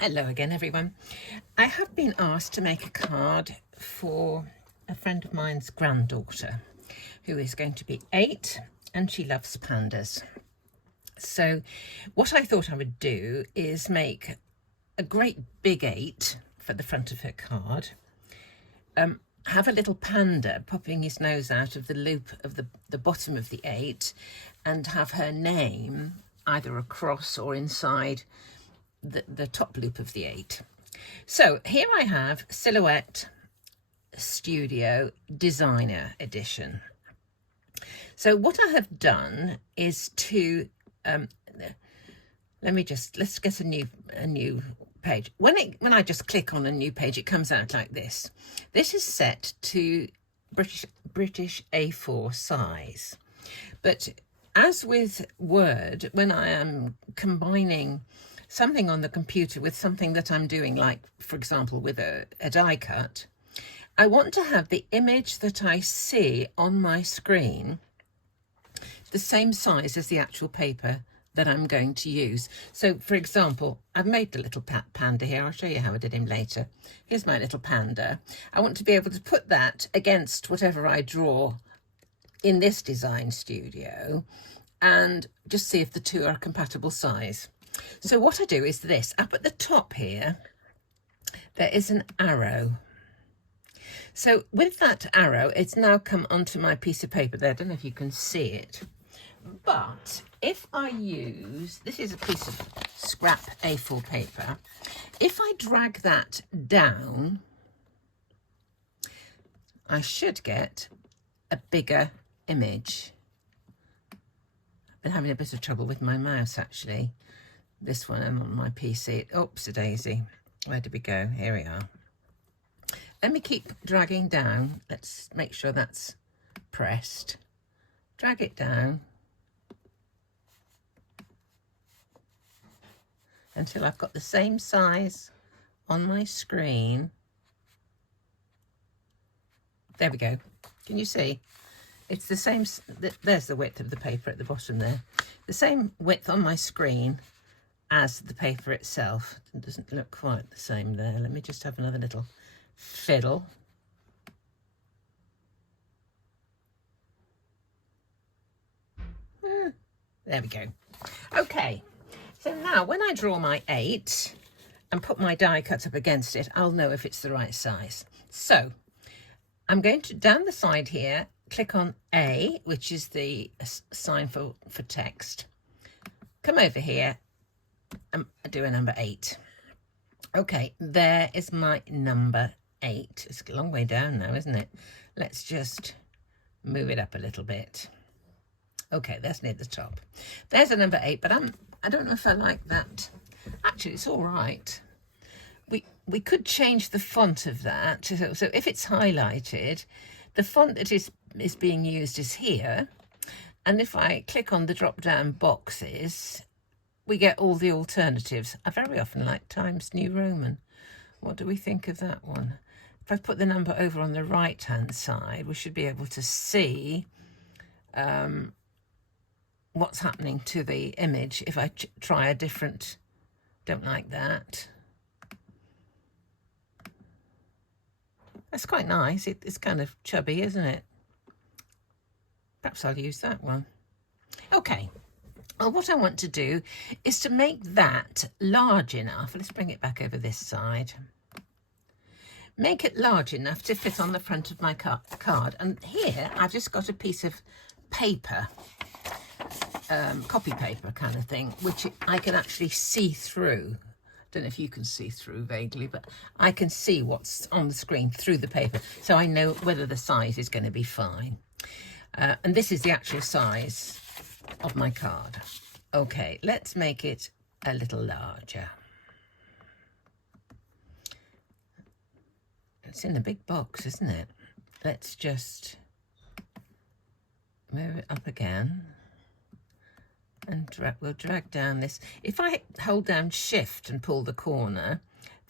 Hello again, everyone. I have been asked to make a card for a friend of mine's granddaughter who is going to be 8 and she loves pandas. So what I thought I would do is make a great big 8 for the front of her card, have a little panda popping his nose out of the loop of the bottom of the 8 and have her name either across or inside the top loop of the 8. So here I have Silhouette Studio Designer Edition. So what I have done is to let's get a new page. When I just click on a new page, it comes out like this. This is set to British A4 size, but as with Word, when I am combining something on the computer with something that I'm doing, like, for example, with a die cut, I want to have the image that I see on my screen the same size as the actual paper that I'm going to use. So, for example, I've made the little panda here. I'll show you how I did him later. Here's my little panda. I want to be able to put that against whatever I draw in this design studio and just see if the two are compatible size. So what I do is this. Up at the top here, there is an arrow. So with that arrow, it's now come onto my piece of paper there. I don't know if you can see it. But if I use, this is a piece of scrap A4 paper. If I drag that down, I should get a bigger image. I've been having a bit of trouble with my mouse, actually. This one, I'm on my PC. Oops-a-daisy. Where did we go? Here we are. Let me keep dragging down. Let's make sure that's pressed. Drag it down until I've got the same size on my screen. There we go. Can you see? It's the same. There's the width of the paper at the bottom there. The same width on my screen as the paper itself. It doesn't look quite the same there. Let me just have another little fiddle. There we go. Okay, so now when I draw my 8 and put my die cut up against it, I'll know if it's the right size. So I'm going to, down the side here, click on A, which is the sign for text. Come over here and do a number 8. Okay, there is my number 8. It's a long way down now, isn't it? Let's just move it up a little bit. Okay, that's near the top. There's a number 8, but I don't know if I like that. Actually, it's all right. We could change the font of that. So if it's highlighted, the font that is being used is here. And if I click on the drop-down boxes, we get all the alternatives. I very often like Times New Roman. What do we think of that one? If I put the number over on the right-hand side, we should be able to see what's happening to the image. If I try a different, don't like that. That's quite nice. It's kind of chubby, isn't it? Perhaps I'll use that one. Okay. Well, what I want to do is to make that large enough. Let's bring it back over this side. Make it large enough to fit on the front of my card. And here I've just got a piece of paper, copy paper kind of thing, which I can actually see through. I don't know if you can see through vaguely, but I can see what's on the screen through the paper. So I know whether the size is going to be fine. And this is the actual size of my card. Okay, let's make it a little larger. It's in the big box, isn't it? Let's just move it up again and we'll drag down this. If I hold down Shift and pull the corner,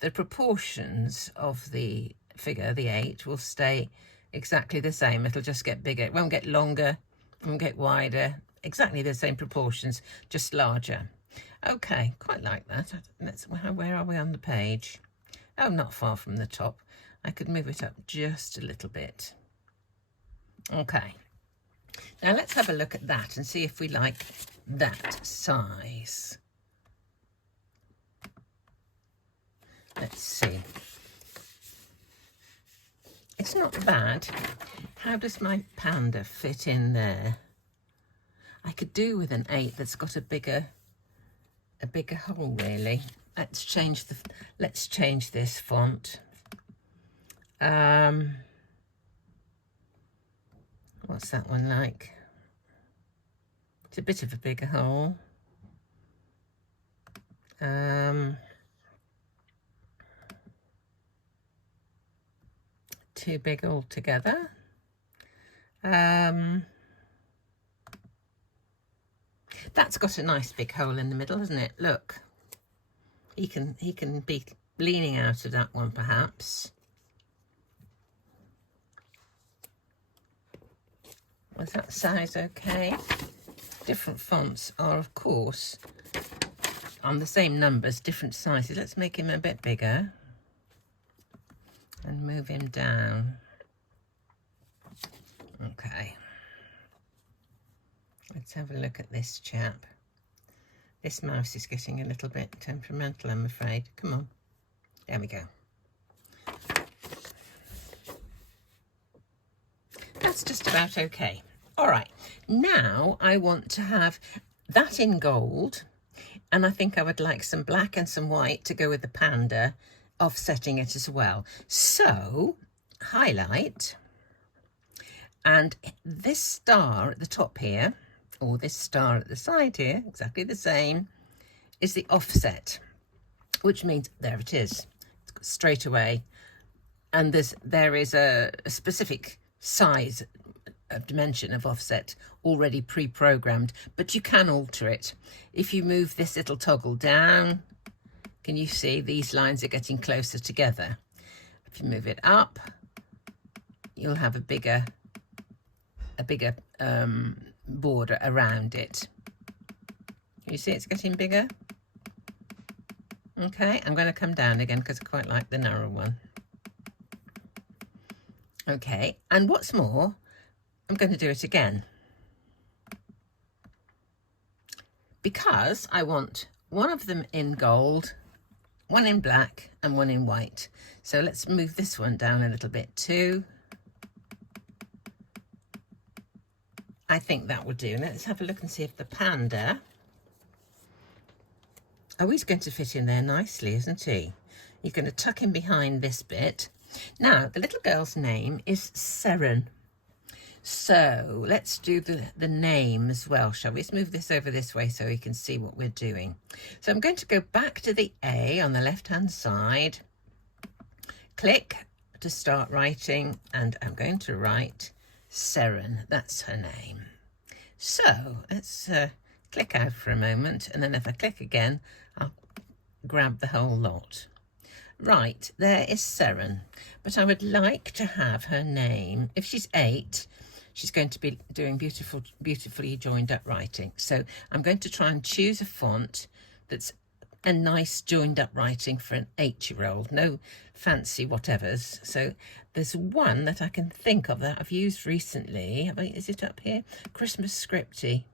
the proportions of the figure, the 8, will stay exactly the same. It'll just get bigger. It won't get longer, it won't get wider. exactly the same proportions, just larger. Okay, quite like that. Where are we on the page? Oh, not far from the top. I could move it up just a little bit. Okay, now let's have a look at that and see if we like that size. Let's see. It's not bad. How does my Panda fit in there? I could do with an 8 that's got a bigger hole, really. Let's change this font. What's that one like? It's a bit of a bigger hole. Too big altogether. That's got a nice big hole in the middle, hasn't it? Look, he can be leaning out of that one, perhaps. Was that size okay? Different fonts are, of course, on the same numbers, different sizes. Let's make him a bit bigger and move him down. Okay. Let's have a look at this chap. This mouse is getting a little bit temperamental, I'm afraid. Come on. There we go. That's just about okay. All right. Now I want to have that in gold, and I think I would like some black and some white to go with the Panda, offsetting it as well. So highlight, and this star at the top here, or this star at the side here, exactly the same, is the offset, which means there it is, straight away. And there is a specific size of dimension of offset already pre-programmed, but you can alter it. If you move this little toggle down, can you see these lines are getting closer together? If you move it up, you'll have a bigger border around it. You see it's getting bigger? Okay, I'm going to come down again because I quite like the narrow one. Okay, and what's more, I'm going to do it again because I want one of them in gold, one in black and one in white. So let's move this one down a little bit too. I think that will do. Let's have a look and see if the Panda, oh, he's going to fit in there nicely, isn't he? You're going to tuck him behind this bit. Now, the little girl's name is Seren. So let's do the name as well, shall we? Let's move this over this way so we can see what we're doing. So I'm going to go back to the A on the left-hand side, click to start writing, and I'm going to write Seren. That's her name. So let's click out for a moment, and then if I click again, I'll grab the whole lot. Right, there is Seren, but I would like to have her name, if she's 8, she's going to be doing beautifully joined up writing. So I'm going to try and choose a font that's a nice joined up writing for an 8-year-old, no fancy whatevers. So there's one that I can think of that I've used recently. Is it up here? Christmas Scripty.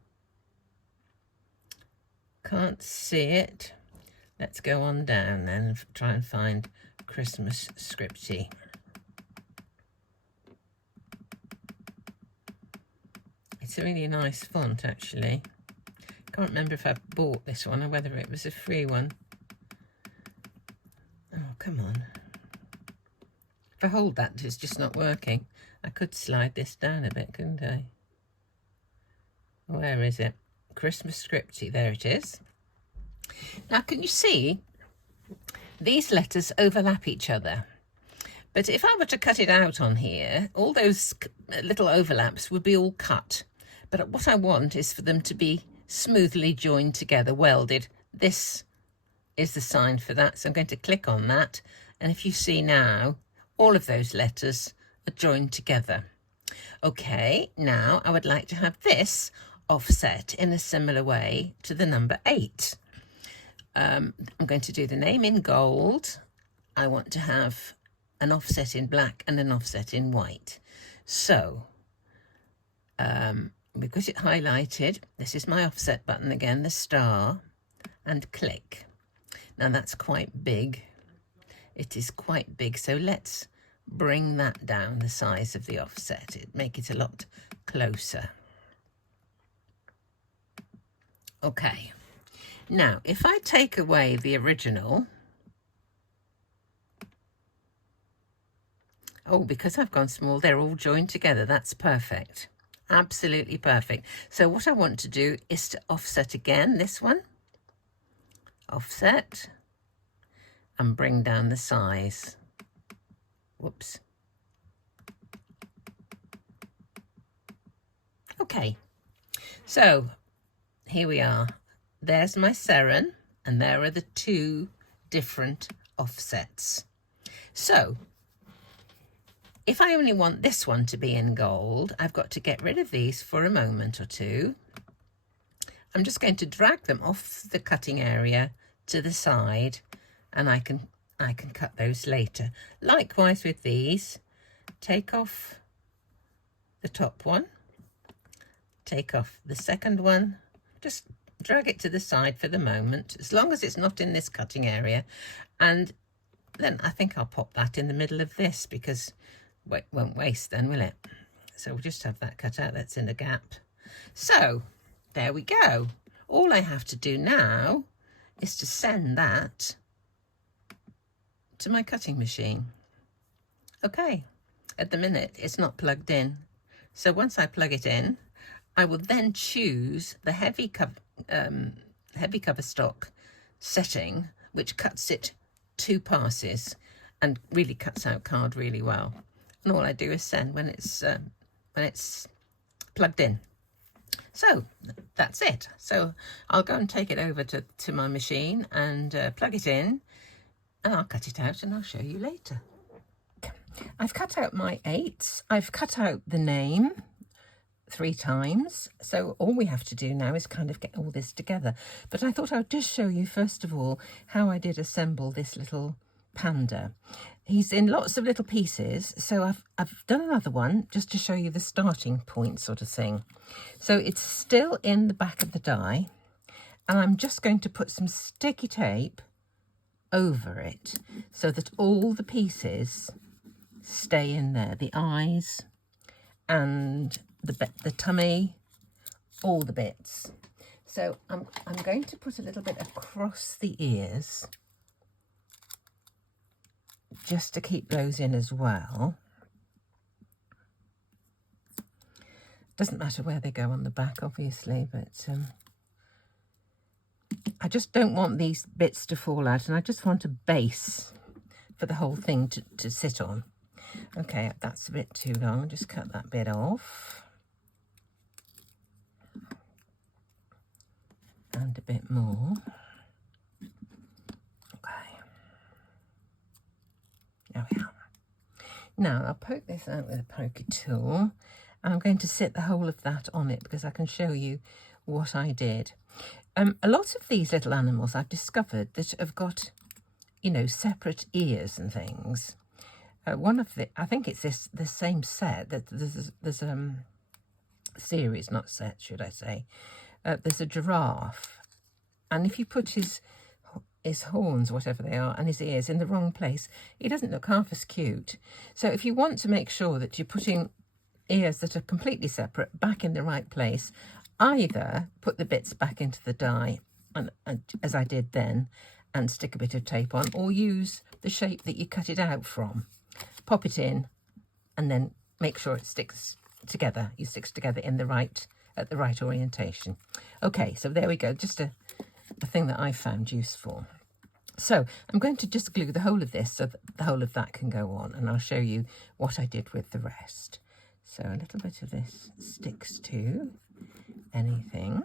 Can't see it. Let's go on down then and try and find Christmas Scripty. It's a really nice font, actually. Can't remember if I bought this one or whether it was a free one. Oh, come on. If I hold that, it's just not working. I could slide this down a bit, couldn't I? Where is it? Christmas Scripty, there it is. Now, can you see these letters overlap each other? But if I were to cut it out on here, all those little overlaps would be all cut. But what I want is for them to be smoothly joined together, welded. This is the sign for that. So I'm going to click on that. And if you see now, all of those letters are joined together. Okay, now I would like to have this offset in a similar way to the number 8. I'm going to do the name in gold. I want to have an offset in black and an offset in white. So we've got it highlighted. This is my offset button again, the star, and click. Now that's quite big. It is quite big, so let's bring that down the size of the offset. Make it a lot closer. Okay, now if I take away the original, oh, because I've gone small, they're all joined together. That's perfect. Absolutely perfect. So what I want to do is to offset again, this one. Offset. And bring down the size. Whoops. Okay. So here we are. There's my Seren, and there are the 2 different offsets. So if I only want this one to be in gold, I've got to get rid of these for a moment or two. I'm just going to drag them off the cutting area to the side, and I can cut those later. Likewise with these, take off the top one, take off the second one, just drag it to the side for the moment, as long as it's not in this cutting area. And then I think I'll pop that in the middle of this, because it won't waste then, will it? So we'll just have that cut out. That's in a gap. So there we go. All I have to do now is to send that to my cutting machine. Okay, at the minute it's not plugged in. So once I plug it in, I will then choose the heavy cover stock setting, which cuts it 2 passes and really cuts out card really well. And all I do is send when it's plugged in. So that's it. So I'll go and take it over to my machine and plug it in, and I'll cut it out and I'll show you later. I've cut out my 8s. I've cut out the name 3 times. So all we have to do now is kind of get all this together. But I thought I would just show you first of all how I did assemble this little panda. He's in lots of little pieces, so I've done another one just to show you the starting point sort of thing. So it's still in the back of the die, and I'm just going to put some sticky tape over it so that all the pieces stay in there, the eyes and the tummy, all the bits. So I'm going to put a little bit across the ears, just to keep those in as well. Doesn't matter where they go on the back, obviously, but I just don't want these bits to fall out, and I just want a base for the whole thing to sit on. Okay, that's a bit too long. I'll just cut that bit off. And a bit more. There we are. Now I'll poke this out with a poker tool, and I'm going to sit the whole of that on it because I can show you what I did. A lot of these little animals I've discovered that have got, you know, separate ears and things. One of the, I think it's the same set, that there's series, not set, should I say. There's a giraffe, and if you put his horns, whatever they are, and his ears in the wrong place, he doesn't look half as cute. So if you want to make sure that you're putting ears that are completely separate back in the right place, either put the bits back into the die, and as I did then, and stick a bit of tape on, or use the shape that you cut it out from. Pop it in, and then make sure it sticks together. You sticks together in at the right orientation. Okay, so there we go. Just a thing that I found useful. So I'm going to just glue the whole of this so that the whole of that can go on, and I'll show you what I did with the rest. So a little bit of this Stix2 anything.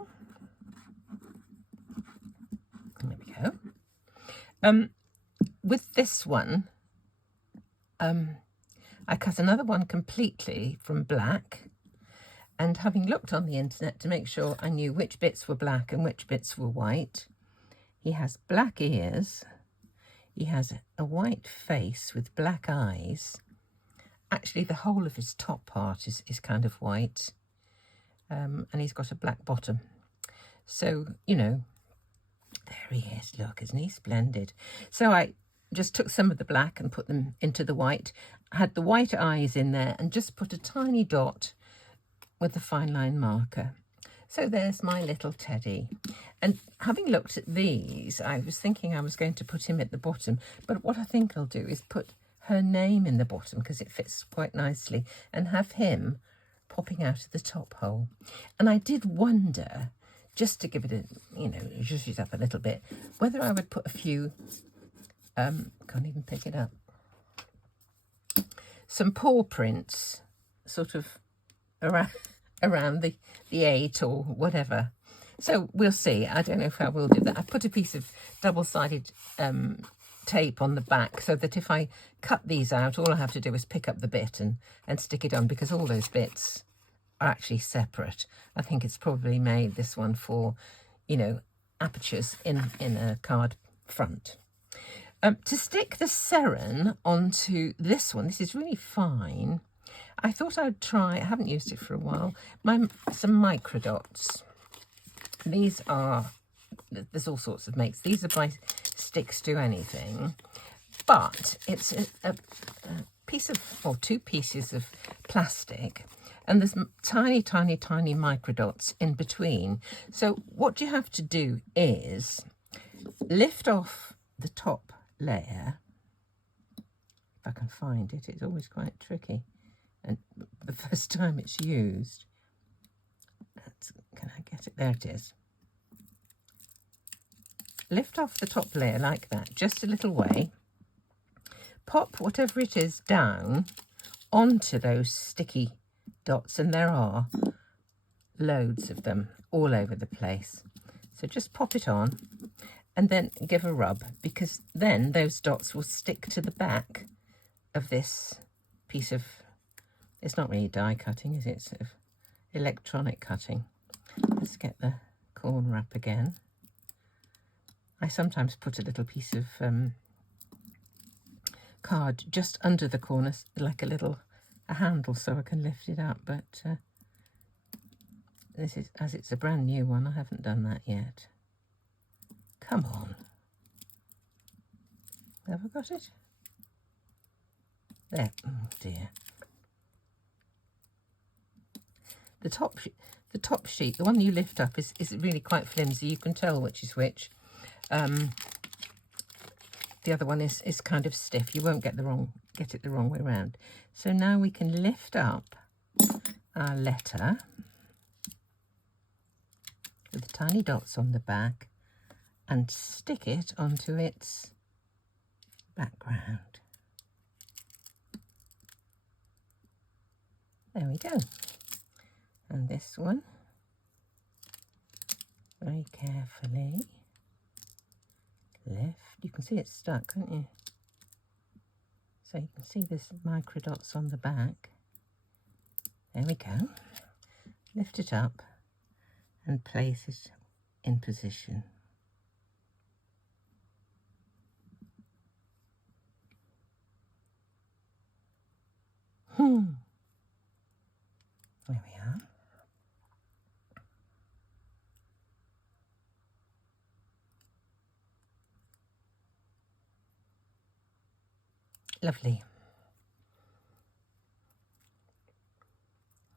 There we go. With this one, I cut another one completely from black, And having looked on the internet to make sure I knew which bits were black and which bits were white, he has black ears, he has a white face with black eyes. Actually, the whole of his top part is kind of white, and he's got a black bottom. So, you know, there he is. Look, isn't he splendid? So I just took some of the black and put them into the white. I had the white eyes in there and just put a tiny dot with the fine line marker. So there's my little teddy. And having looked at these, I was thinking I was going to put him at the bottom, but what I think I'll do is put her name in the bottom because it fits quite nicely, and have him popping out of the top hole. And I did wonder, just to give it a, you know, zhuzh it up a little bit, whether I would put a few, can't even pick it up, some paw prints sort of around the 8 or whatever. So we'll see. I don't know if I will do that. I put a piece of double-sided tape on the back so that if I cut these out, all I have to do is pick up the bit and stick it on, because all those bits are actually separate. I think it's probably made, this one, for, you know, apertures in a card front. To stick the Seren onto this one, this is really fine. I thought I'd try, I haven't used it for a while, some micro dots. These are, there's all sorts of makes. These are by Stix2 anything, but it's a piece of, or 2 pieces of plastic, and there's tiny, tiny, tiny micro dots in between. So what you have to do is lift off the top layer. If I can find it, it's always quite tricky. And the first time it's used, can I get it? There it is. Lift off the top layer like that, just a little way. Pop whatever it is down onto those sticky dots, and there are loads of them all over the place. So just pop it on and then give a rub, because then those dots will stick to the back of this piece of, it's not really die cutting, is it? Sort of electronic cutting. Let's get the corn wrap again. I sometimes put a little piece of card just under the corner, like a handle, so I can lift it up. But this is, as it's a brand new one, I haven't done that yet. Come on. Have I got it? There. Oh dear. The top sheet, the one you lift up, is really quite flimsy. You can tell which is which. The other one is kind of stiff. You won't get it the wrong way around. So now we can lift up our letter with the tiny dots on the back and stick it onto its background. There we go. And this one, very carefully lift. You can see it's stuck, can't you? So you can see there's micro dots on the back. There we go. Lift it up and place it in position. There we are. Lovely.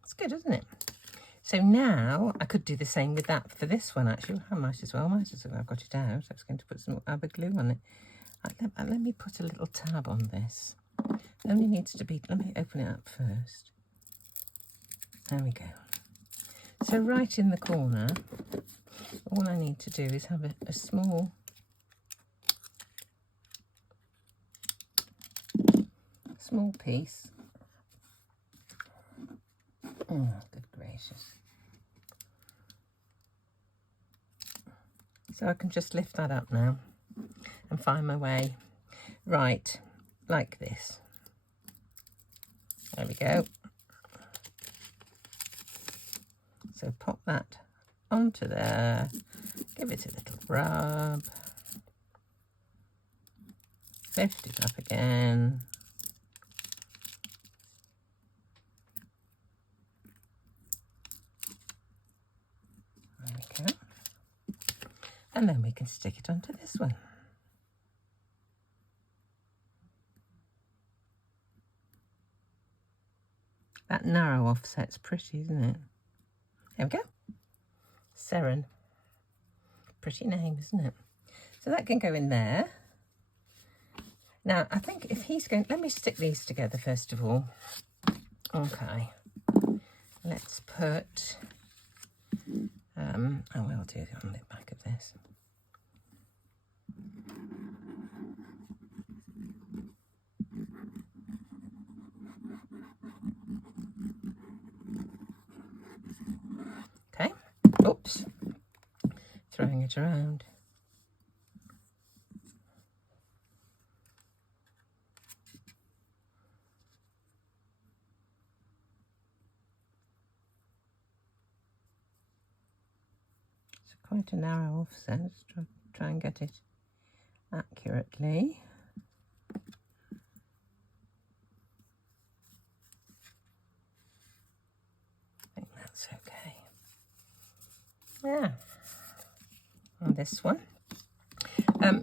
It's good, isn't it? So now I could do the same with that for this one, actually. I might as well. I've got it out. I was going to put some other glue on it. Let me put a little tab on this. It only needs to be, let me open it up first. There we go. So right in the corner, all I need to do is have a small piece. Oh, good gracious. So I can just lift that up now and find my way right, like this. There we go. So pop that onto there, give it a little rub, lift it up again. There we go. And then we can stick it onto this one. That narrow offset's pretty, isn't it? There we go. Seren. Pretty name, isn't it? So that can go in there. Now, I think if he's going... Let me stick these together first of all. Okay. Let's put... I will do it on the back of this. Okay. Oops. Throwing it around. It's quite a narrow offset. Let's try and get it accurately. I think that's okay. Yeah. And this one.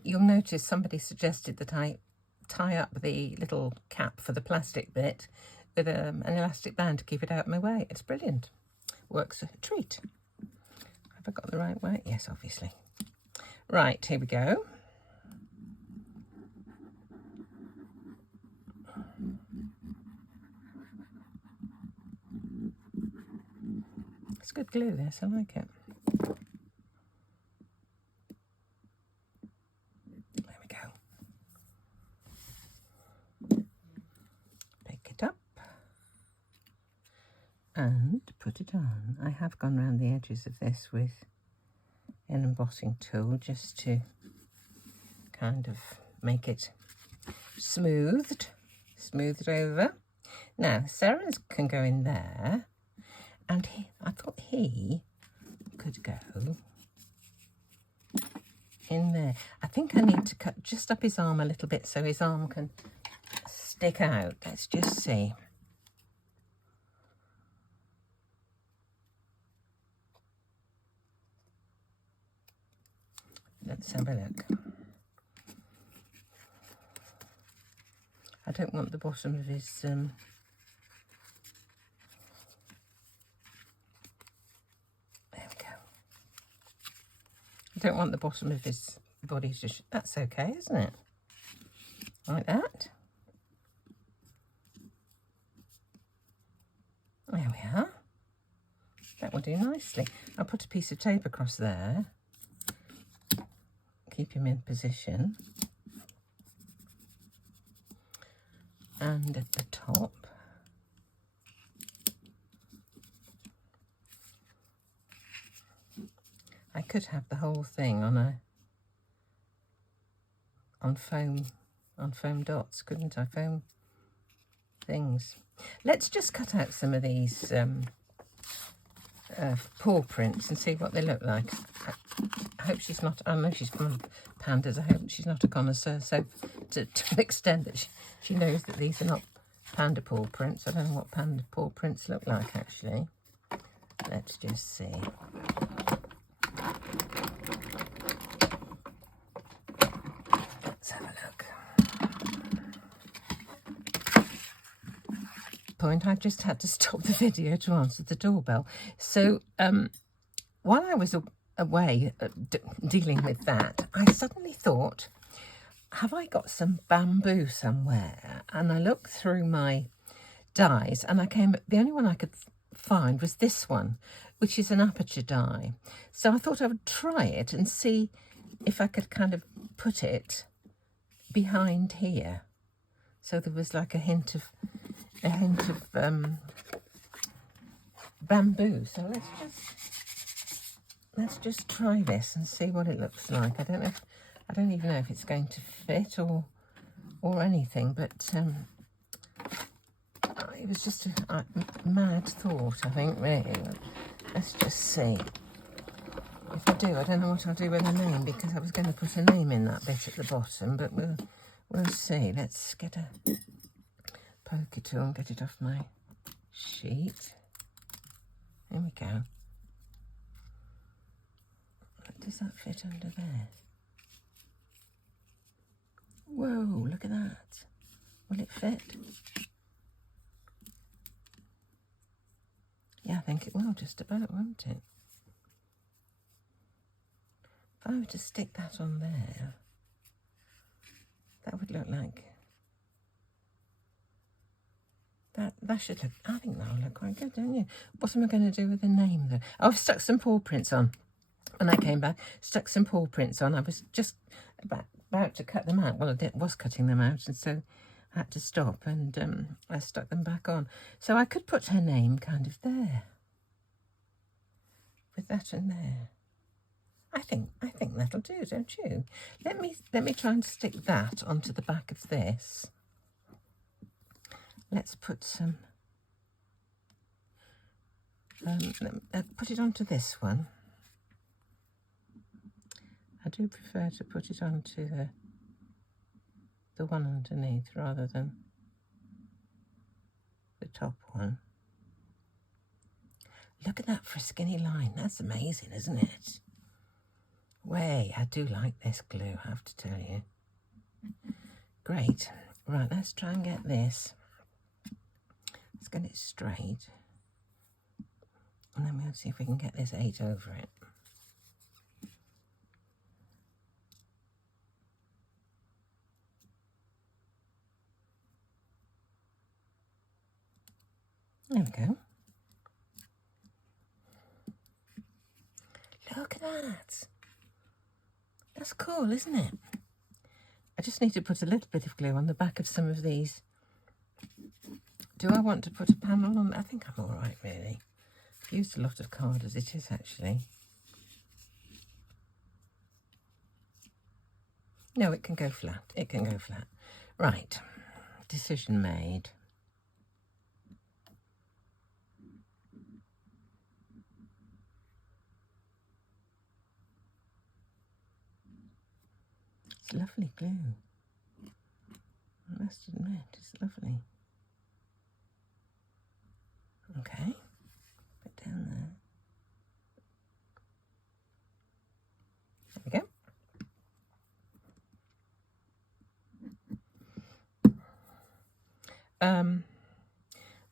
You'll notice somebody suggested that I tie up the little cap for the plastic bit with an elastic band to keep it out of my way. It's brilliant. Works a treat. Have I got the right way? Yes, obviously. Right, here we go. It's good glue, this. I like it. There we go. Pick it up and put it on. I have gone around the edges of this with an embossing tool just to kind of make it smoothed over. Now, Sarah's can go in there, and I thought he could go in there. I think I need to cut just up his arm a little bit so his arm can stick out. Let's just see. Let's have a look. I don't want the bottom of his there we go. I don't want the bottom of his body to that's okay, isn't it? Like that. There we are. That will do nicely. I'll put a piece of tape across there. Keep him in position. And at the top, I could have the whole thing on foam dots, couldn't I? Foam things. Let's just cut out some of these paw prints and see what they look like. I hope she's not, I know she's from Pandas, I hope she's not a connoisseur, so to an extent that she knows that these are not panda paw prints. I don't know what panda paw prints look like actually. Let's just see. Let's have a look. Point, I just had to stop the video to answer the doorbell. So while I was away dealing with that, I suddenly thought, have I got some bamboo somewhere? And I looked through my dies and the only one I could find was this one, which is an aperture die. So I thought I would try it and see if I could kind of put it behind here. So there was like a hint of bamboo. So let's just try this and see what it looks like. I don't even know if it's going to fit or anything, but it was just a mad thought, I think, really. Let's just see. If I do, I don't know what I'll do with the name, because I was going to put a name in that bit at the bottom, but we'll see. Let's get a poker tool and get it off my sheet. There we go. Does that fit under there? Whoa, look at that. Will it fit? Yeah, I think it will, just about, won't it? If I were to stick that on there, that would look like... That should look... I think that'll look quite good, don't you? What am I going to do with the name, though? Oh, I've stuck some paw prints on. When I came back, stuck some paw prints on. I was just about to cut them out. Well, I was cutting them out, and so I had to stop, and I stuck them back on. So I could put her name kind of there, with that in there. I think that'll do, don't you? Let me try and stick that onto the back of this. Let's put some. Put it onto this one. I do prefer to put it onto the one underneath rather than the top one. Look at that for a skinny line. That's amazing, isn't it? Way, I do like this glue, I have to tell you. Great. Right, let's try and get this. Let's get it straight. And then we'll see if we can get this 8 over it. There we go. Look at that. That's cool, isn't it? I just need to put a little bit of glue on the back of some of these. Do I want to put a panel on? I think I'm all right, really. I've used a lot of card as it is, actually. No, it can go flat. It can go flat. Right. Decision made. It's lovely glue. I must admit, it's lovely. Okay, put down there. There we go.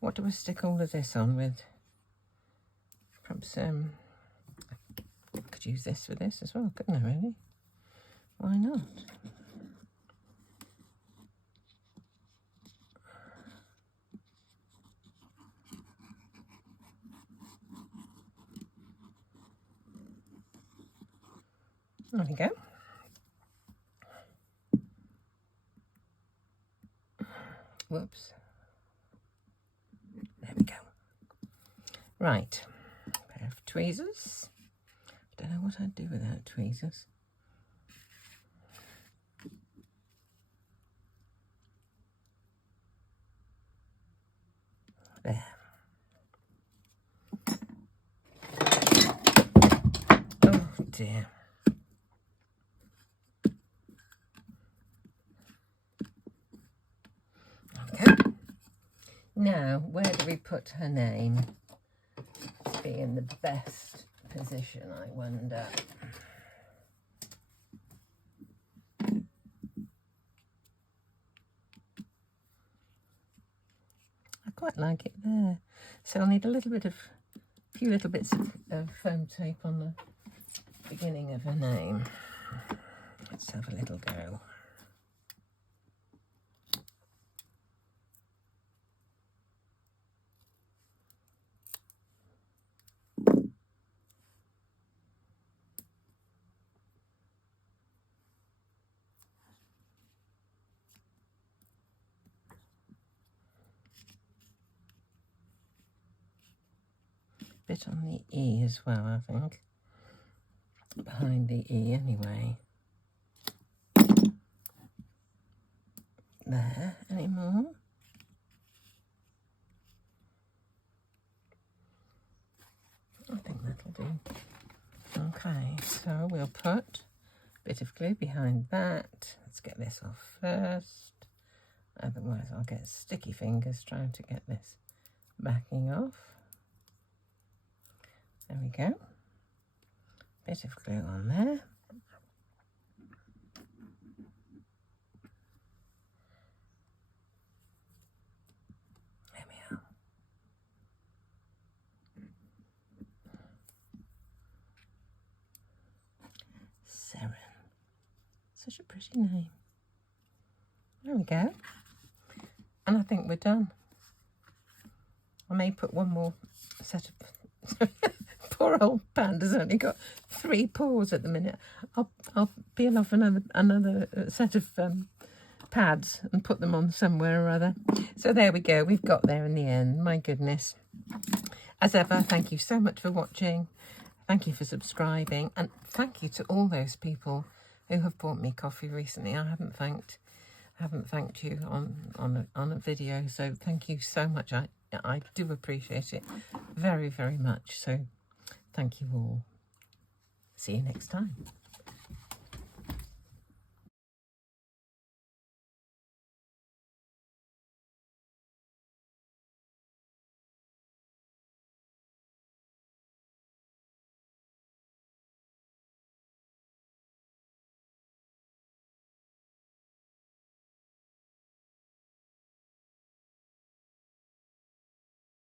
What do I stick all of this on with? Perhaps I could use this for this as well, couldn't I, really? Why not? There we go. Whoops. There we go. Right. Pair of tweezers. Don't know what I'd do without tweezers. There. Oh dear. Okay. Now, where do we put her name to be in the best position, I wonder? I quite like it there. So I'll need a few little bits of foam tape on the beginning of her name. Let's have a little go. Bit on the E as well, I think. Behind the E anyway. There, any more? I think put a bit of glue behind that. Let's get this off first. Otherwise I'll get sticky fingers trying to get this backing off. There we go. Bit of glue on there. There we are. Seren. Such a pretty name. There we go. And I think we're done. I may put one more set of... Poor old Panda's only got 3 paws at the minute. I'll peel off another set of pads and put them on somewhere or other. So there we go. We've got there in the end. My goodness. As ever, thank you so much for watching. Thank you for subscribing. And thank you to all those people who have bought me coffee recently. I haven't thanked you on a video, so thank you so much. I do appreciate it very, very much. So thank you all. See you next time.